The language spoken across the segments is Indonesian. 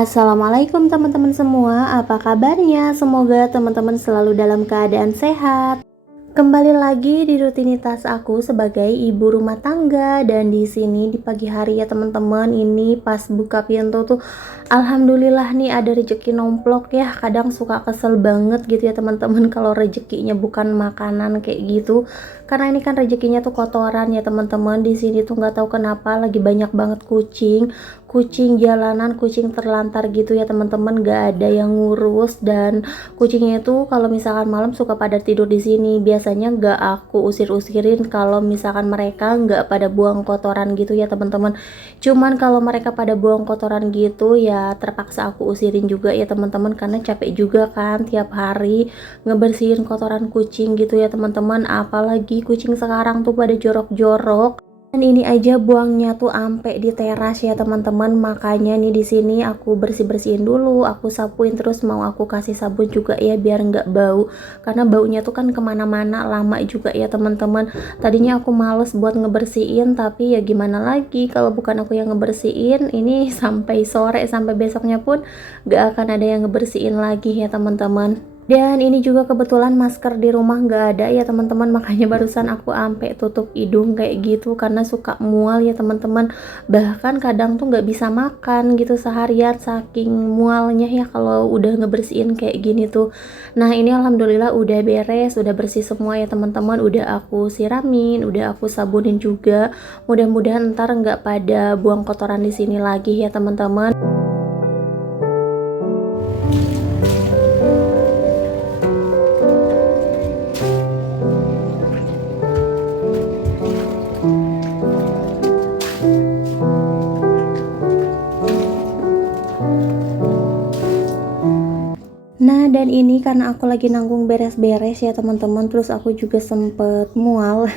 Assalamualaikum teman-teman semua, apa kabarnya? Semoga teman-teman selalu dalam keadaan sehat. Kembali lagi di rutinitas aku sebagai ibu rumah tangga, dan di sini di pagi hari ya teman-teman, ini pas buka pintu tuh alhamdulillah nih ada rezeki nomplok ya. Kadang suka kesel banget gitu ya teman-teman kalau rezekinya bukan makanan kayak gitu. Karena ini kan rezekinya tuh kotoran ya teman-teman. Di sini tuh nggak tahu kenapa lagi banyak banget kucing jalanan, kucing terlantar gitu ya teman-teman, gak ada yang ngurus. Dan kucingnya itu kalau misalkan malam suka pada tidur di sini. Biasanya gak aku usir-usirin kalau misalkan mereka gak pada buang kotoran gitu ya teman-teman. Cuman kalau mereka pada buang kotoran gitu ya terpaksa aku usirin juga ya teman-teman, karena capek juga kan tiap hari ngebersihin kotoran kucing gitu ya teman-teman. Apalagi kucing sekarang tuh pada jorok-jorok. Dan ini aja buangnya tuh ampe di teras ya teman-teman. Makanya nih di sini aku bersih-bersihin dulu, aku sapuin, terus mau aku kasih sabun juga ya biar nggak bau. Karena baunya tuh kan kemana-mana, lama juga ya teman-teman. Tadinya aku males buat ngebersihin, tapi ya gimana lagi kalau bukan aku yang ngebersihin. Ini sampai sore, sampai besoknya pun nggak akan ada yang ngebersihin lagi ya teman-teman. Dan ini juga kebetulan masker di rumah nggak ada ya teman-teman, makanya barusan aku ampe tutup hidung kayak gitu karena suka mual ya teman-teman. Bahkan kadang tuh nggak bisa makan gitu seharian saking mualnya ya kalau udah ngebersihin kayak gini tuh. Nah ini alhamdulillah udah beres, udah bersih semua ya teman-teman, udah aku siramin, udah aku sabunin juga. Mudah-mudahan ntar nggak pada buang kotoran di sini lagi ya teman-teman. Nah dan ini karena aku lagi nanggung beres-beres ya teman-teman, terus aku juga sempet mual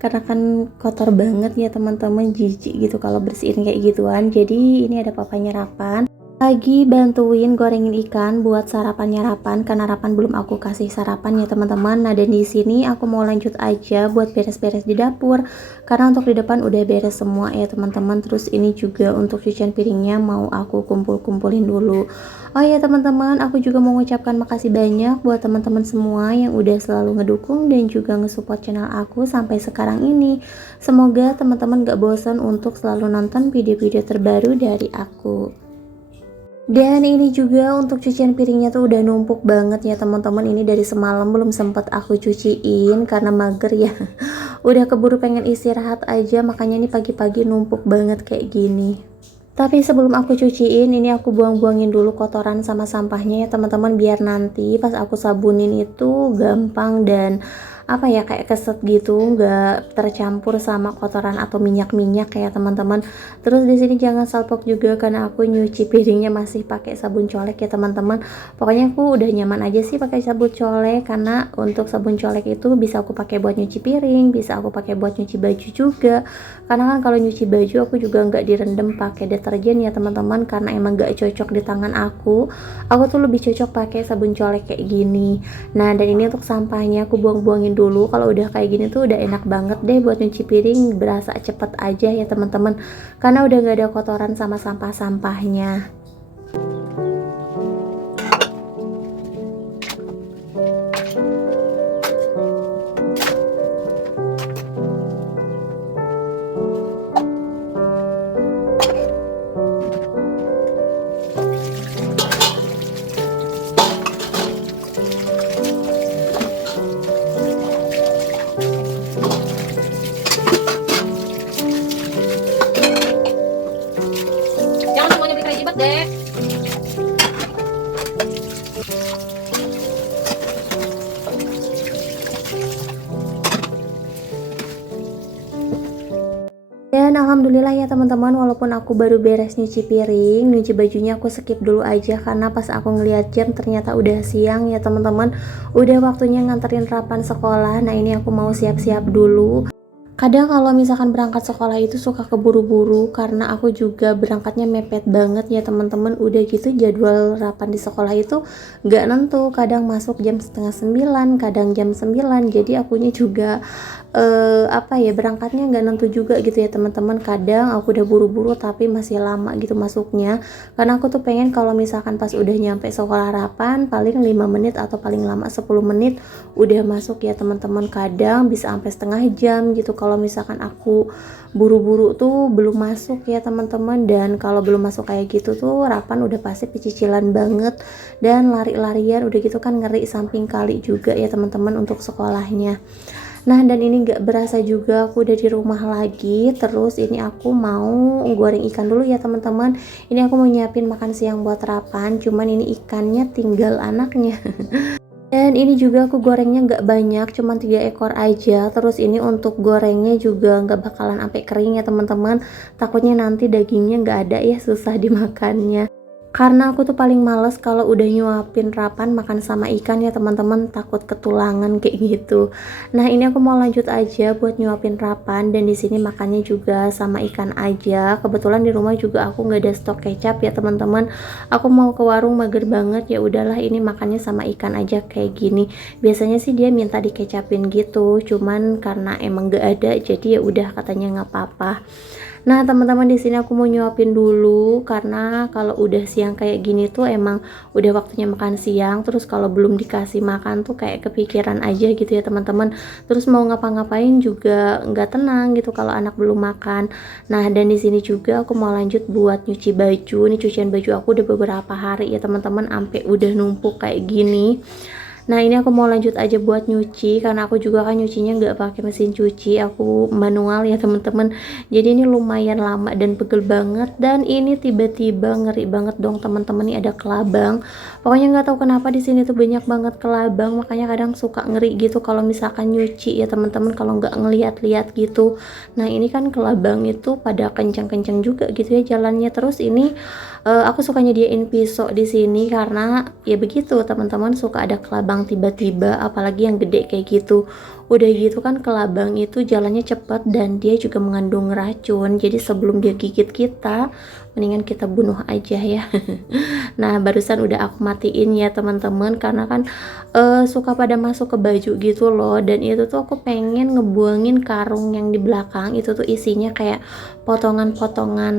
karena kan kotor banget ya teman-teman, jijik gitu kalau bersihin kayak gituan. Jadi ini ada papa nyarapan, lagi bantuin gorengin ikan buat sarapannya Rapan, karena Rapan belum aku kasih sarapan ya teman-teman. Nah dan di sini aku mau lanjut aja buat beres-beres di dapur, karena untuk di depan udah beres semua ya teman-teman. Terus ini juga untuk cucian piringnya mau aku kumpul-kumpulin dulu. Oh ya teman-teman, aku juga mau mengucapkan makasih banyak buat teman-teman semua yang udah selalu ngedukung dan juga ngesupport channel aku sampai sekarang ini. Semoga teman-teman gak bosan untuk selalu nonton video-video terbaru dari aku. Dan ini juga untuk cucian piringnya tuh udah numpuk banget ya teman-teman. Ini dari semalam belum sempat aku cuciin karena mager ya. Udah keburu pengen istirahat aja, makanya ini pagi-pagi numpuk banget kayak gini. Tapi sebelum aku cuciin, ini aku buang-buangin dulu kotoran sama sampahnya ya teman-teman, biar nanti pas aku sabunin itu gampang dan apa ya, kayak keset gitu, nggak tercampur sama kotoran atau minyak-minyak ya teman-teman. Terus di sini jangan salpok juga karena aku nyuci piringnya masih pakai sabun colek ya teman-teman. Pokoknya aku udah nyaman aja sih pakai sabun colek, karena untuk sabun colek itu bisa aku pakai buat nyuci piring, bisa aku pakai buat nyuci baju juga. Karena kan kalau nyuci baju aku juga nggak direndam pakai deterjen ya teman-teman, karena emang nggak cocok di tangan aku. Aku tuh lebih cocok pakai sabun colek kayak gini. Nah dan ini untuk sampahnya aku buang-buangin dulu. Kalau udah kayak gini tuh udah enak banget deh buat nyuci piring, berasa cepet aja ya teman-teman, karena udah nggak ada kotoran sama sampah-sampahnya. Jangan semuanya beli kerajibat deh. Dan alhamdulillah ya teman-teman, walaupun aku baru beres nyuci piring, nyuci bajunya aku skip dulu aja karena pas aku ngeliat jam ternyata udah siang ya teman-teman. Udah waktunya nganterin Rapan sekolah. Nah ini aku mau siap-siap dulu. Kadang kalau misalkan berangkat sekolah itu suka keburu-buru karena aku juga berangkatnya mepet banget ya teman-teman. Udah gitu jadwal Rapan di sekolah itu gak nentu, kadang masuk jam setengah 9, kadang jam 9. Jadi akunya juga berangkatnya nggak nentu juga gitu ya teman-teman. Kadang aku udah buru-buru tapi masih lama gitu masuknya, karena aku tuh pengen kalau misalkan pas udah nyampe sekolah harapan paling 5 menit atau paling lama 10 menit udah masuk ya teman-teman. Kadang bisa sampai setengah jam gitu kalau misalkan aku buru-buru tuh belum masuk ya teman-teman. Dan kalau belum masuk kayak gitu tuh harapan udah pasti pecicilan banget dan lari-larian udah gitu kan ngeri samping kali juga ya teman-teman untuk sekolahnya. Nah, dan ini gak berasa juga aku udah di rumah lagi. Terus ini aku mau goreng ikan dulu ya teman-teman. Ini aku mau nyiapin makan siang buat Rapan, cuman ini ikannya tinggal anaknya. Dan ini juga aku gorengnya nggak banyak, cuman 3 ekor aja. Terus ini untuk gorengnya juga nggak bakalan sampai kering ya teman-teman. Takutnya nanti dagingnya nggak ada ya, susah dimakannya. Karena aku tuh paling males kalau udah nyuapin Rapan makan sama ikan ya teman-teman, takut ketulangan kayak gitu. Nah, ini aku mau lanjut aja buat nyuapin Rapan, dan di sini makannya juga sama ikan aja. Kebetulan di rumah juga aku nggak ada stok kecap ya teman-teman. Aku mau ke warung mager banget, ya udahlah ini makannya sama ikan aja kayak gini. Biasanya sih dia minta dikecapin gitu, cuman karena emang nggak ada jadi ya udah katanya nggak apa-apa. Nah, teman-teman di sini aku mau nyuapin dulu karena kalau udah siang kayak gini tuh emang udah waktunya makan siang. Terus kalau belum dikasih makan tuh kayak kepikiran aja gitu ya teman-teman. Terus mau ngapa-ngapain juga nggak tenang gitu kalau anak belum makan. Nah, dan di sini juga aku mau lanjut buat nyuci baju. Ini cucian baju aku udah beberapa hari ya teman-teman, sampai udah numpuk kayak gini. Nah, ini aku mau lanjut aja buat nyuci karena aku juga kan nyucinya nggak pakai mesin cuci, aku manual ya teman-teman. Jadi ini lumayan lama dan pegel banget. Dan ini tiba-tiba ngeri banget dong teman-teman, ini ada kelabang. Pokoknya nggak tahu kenapa di sini tuh banyak banget kelabang, makanya kadang suka ngeri gitu kalau misalkan nyuci ya teman-teman, kalau nggak ngeliat-liat gitu. Nah, ini kan kelabang itu pada kencang-kencang juga gitu ya jalannya. Terus ini aku suka nyediain pisau di sini karena ya begitu teman-teman, suka ada kelabang tiba-tiba, apalagi yang gede kayak gitu. Udah gitu kan kelabang itu jalannya cepat dan dia juga mengandung racun, jadi sebelum dia gigit kita mendingan kita bunuh aja ya. Nah, barusan udah aku matiin ya teman-teman, karena kan suka pada masuk ke baju gitu loh. Dan itu tuh aku pengen ngebuangin karung yang di belakang, itu tuh isinya kayak potongan-potongan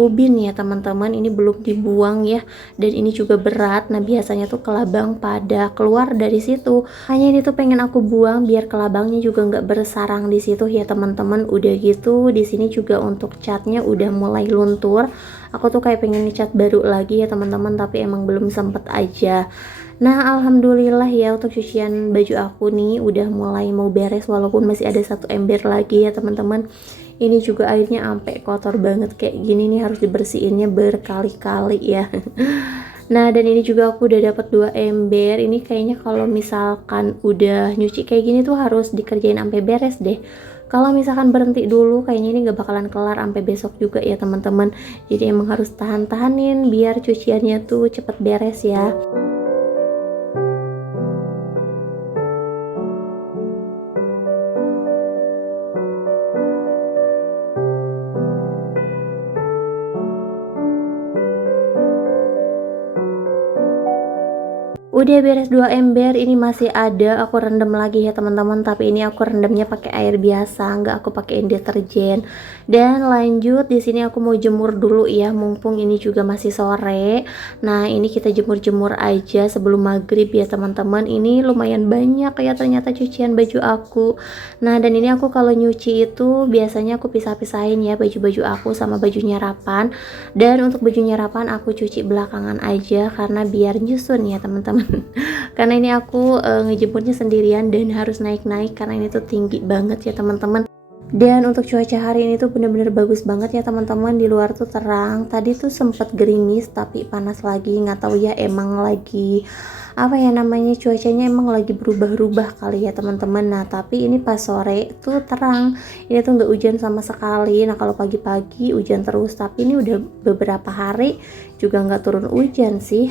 ubin ya teman-teman. Ini belum dibuang ya, dan ini juga berat. Nah, biasanya tuh kelabang pada keluar dari situ, hanya ini tuh pengen aku buang biar kelabangnya juga nggak bersarang di situ ya teman-teman. Udah gitu di sini juga untuk catnya udah mulai luntur. Aku tuh kayak pengen ngecat baru lagi ya teman-teman, tapi emang belum sempet aja. Nah, alhamdulillah ya untuk cucian baju aku nih udah mulai mau beres, walaupun masih ada 1 ember lagi ya teman-teman. Ini juga airnya sampai kotor banget kayak gini nih, harus dibersihinnya berkali-kali ya. Nah, dan ini juga aku udah dapat 2 ember. Ini kayaknya kalau misalkan udah nyuci kayak gini tuh harus dikerjain sampai beres deh. Kalau misalkan berhenti dulu kayaknya ini gak bakalan kelar sampai besok juga ya teman-teman. Jadi emang harus tahan-tahanin biar cuciannya tuh cepet beres ya. Udah beres 2 ember, ini masih ada aku rendam lagi ya teman-teman, tapi ini aku rendamnya pakai air biasa, nggak aku pakein deterjen. Dan lanjut di sini aku mau jemur dulu ya, mumpung ini juga masih sore. Nah, ini kita jemur-jemur aja sebelum maghrib ya teman-teman. Ini lumayan banyak ya ternyata cucian baju aku. Nah, dan ini aku kalau nyuci itu biasanya aku pisah-pisahin ya baju-baju aku sama bajunya Rapan. Dan untuk bajunya Rapan aku cuci belakangan aja karena biar nyusun ya teman-teman. Karena ini aku ngejemurnya sendirian dan harus naik-naik karena ini tuh tinggi banget ya teman-teman. Dan untuk cuaca hari ini tuh bener-bener bagus banget ya teman-teman. Di luar tuh terang, tadi tuh sempat gerimis tapi panas lagi, nggak tahu ya emang lagi apa ya namanya, cuacanya emang lagi berubah-ubah kali ya teman-teman. Nah, tapi ini pas sore tuh terang, ini tuh nggak hujan sama sekali. Nah, kalau pagi-pagi hujan terus, tapi ini udah beberapa hari juga nggak turun hujan sih.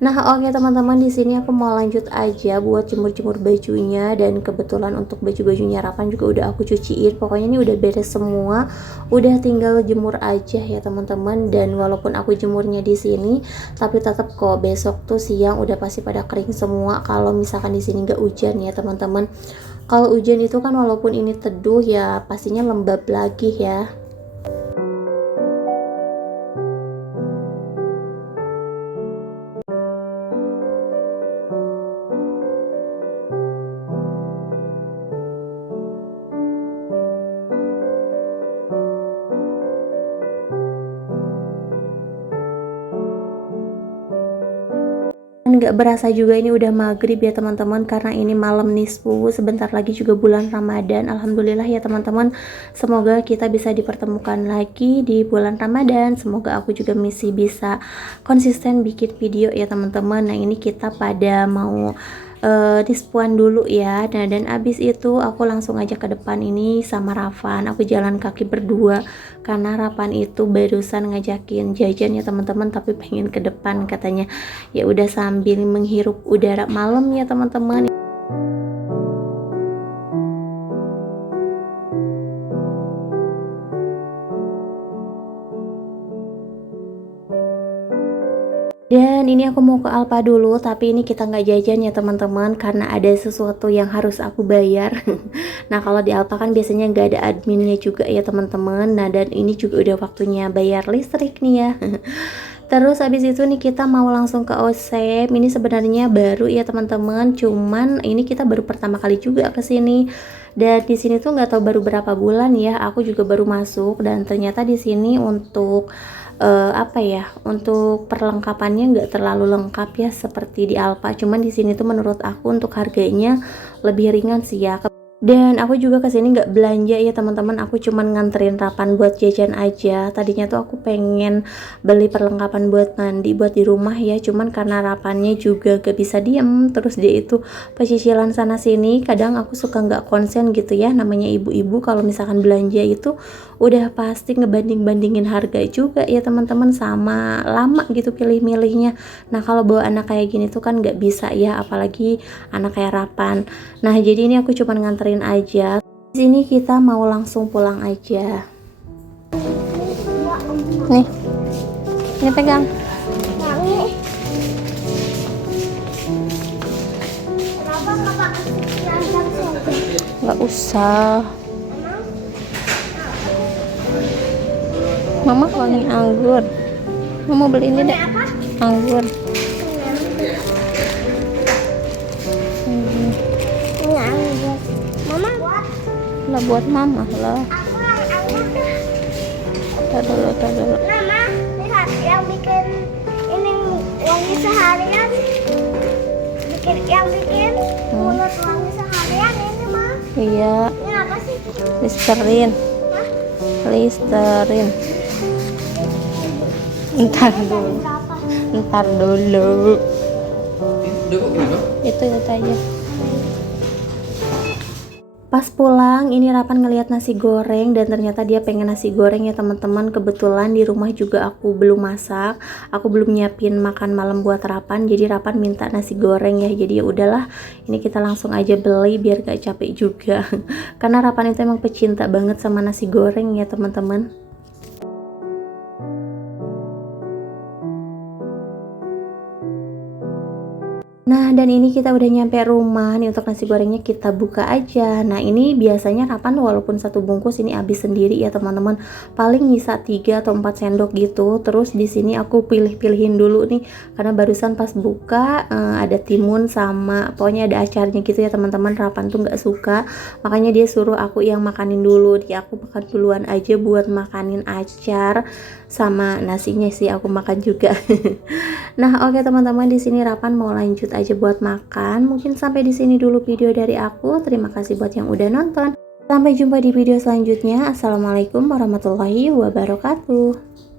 Nah, oke teman-teman, di sini aku mau lanjut aja buat jemur-jemur bajunya, dan kebetulan untuk baju-bajunya Rapan juga udah aku cuciin. Pokoknya ini udah beres semua, udah tinggal jemur aja ya teman-teman. Dan walaupun aku jemurnya di sini, tapi tetap kok besok tuh siang udah pasti pada kering semua. Kalau misalkan di sini nggak hujan ya teman-teman. Kalau hujan itu kan walaupun ini teduh ya pastinya lembab lagi ya. Nggak berasa juga ini udah maghrib ya teman-teman, karena ini malam nisfu, sebentar lagi juga bulan Ramadan. Alhamdulillah ya teman-teman, semoga kita bisa dipertemukan lagi di bulan Ramadan. Semoga aku juga masih bisa konsisten bikin video ya teman-teman. Nah ini kita pada mau dispuan dulu ya. Nah dan abis itu aku langsung aja ke depan ini sama Rafan, aku jalan kaki berdua karena Rafan itu barusan ngajakin jajan ya teman-teman, tapi pengen ke depan katanya. Ya udah sambil menghirup udara malam ya teman-teman. Dan ini aku mau ke Alfa dulu, tapi ini kita nggak jajan ya teman-teman, karena ada sesuatu yang harus aku bayar. Nah kalau di Alfa kan biasanya nggak ada adminnya juga ya teman-teman. Nah dan ini juga udah waktunya bayar listrik nih ya. Terus habis itu nih kita mau langsung ke OSEP. Ini sebenarnya baru ya teman-teman, cuman ini kita baru pertama kali juga ke sini. Dan di sini tuh nggak tahu baru berapa bulan ya, aku juga baru masuk. Dan ternyata di sini untuk apa ya, untuk perlengkapannya nggak terlalu lengkap ya seperti di Alfa. Cuman di sini tuh menurut aku untuk harganya lebih ringan sih ya. Dan aku juga kesini nggak belanja ya teman-teman, aku cuman nganterin Rapan buat jajan aja. Tadinya tuh aku pengen beli perlengkapan buat mandi buat di rumah ya, cuman karena Rapannya juga gak bisa diem, terus dia itu pecicilan sana sini, kadang aku suka nggak konsen gitu ya. Namanya ibu-ibu kalau misalkan belanja itu udah pasti ngebanding-bandingin harga juga ya teman-teman, sama lama gitu pilih-milihnya. Nah kalau bawa anak kayak gini tuh kan nggak bisa ya, apalagi anak kayak Rapan. Nah jadi ini aku cuman nganterin aja. Di sini kita mau langsung pulang aja. Nih, ini pegang. Nggak usah. Mama wangi anggur. Mama beli ini deh. Anggur. Lah buat mama lah. Tar dulu. Mama, lihat yang bikin ini wangi seharian. Yang bikin mulut wangi seharian ini mah. Iya. Ini apa sih? Listerin. Hah? Listerin. Ntar dulu. Berapa? Udah kok gimana? Itu aja. Pas pulang ini Rapan ngelihat nasi goreng, dan ternyata dia pengen nasi goreng ya teman-teman. Kebetulan di rumah juga aku belum masak, aku belum nyiapin makan malam buat Rapan, jadi Rapan minta nasi goreng ya. Jadi ya udahlah, ini kita langsung aja beli biar gak capek juga. Karena Rapan itu emang pecinta banget sama nasi goreng ya teman-teman. Nah dan ini kita udah nyampe rumah nih, untuk nasi gorengnya kita buka aja. Nah ini biasanya Rapan walaupun satu bungkus ini habis sendiri ya teman-teman, paling nyisa 3 atau 4 sendok gitu. Terus di sini aku pilih-pilihin dulu nih, karena barusan pas buka ada timun sama pokoknya ada acarnya gitu ya teman-teman. Rapan tuh nggak suka, makanya dia suruh aku yang makanin dulu. Dia aku makan duluan aja buat makanin acar, sama nasinya sih aku makan juga. Nah oke teman-teman, di sini Rapan mau lanjut aja buat makan. Mungkin sampai di sini dulu video dari aku. Terima kasih buat yang udah nonton. Sampai jumpa di video selanjutnya. Assalamualaikum warahmatullahi wabarakatuh.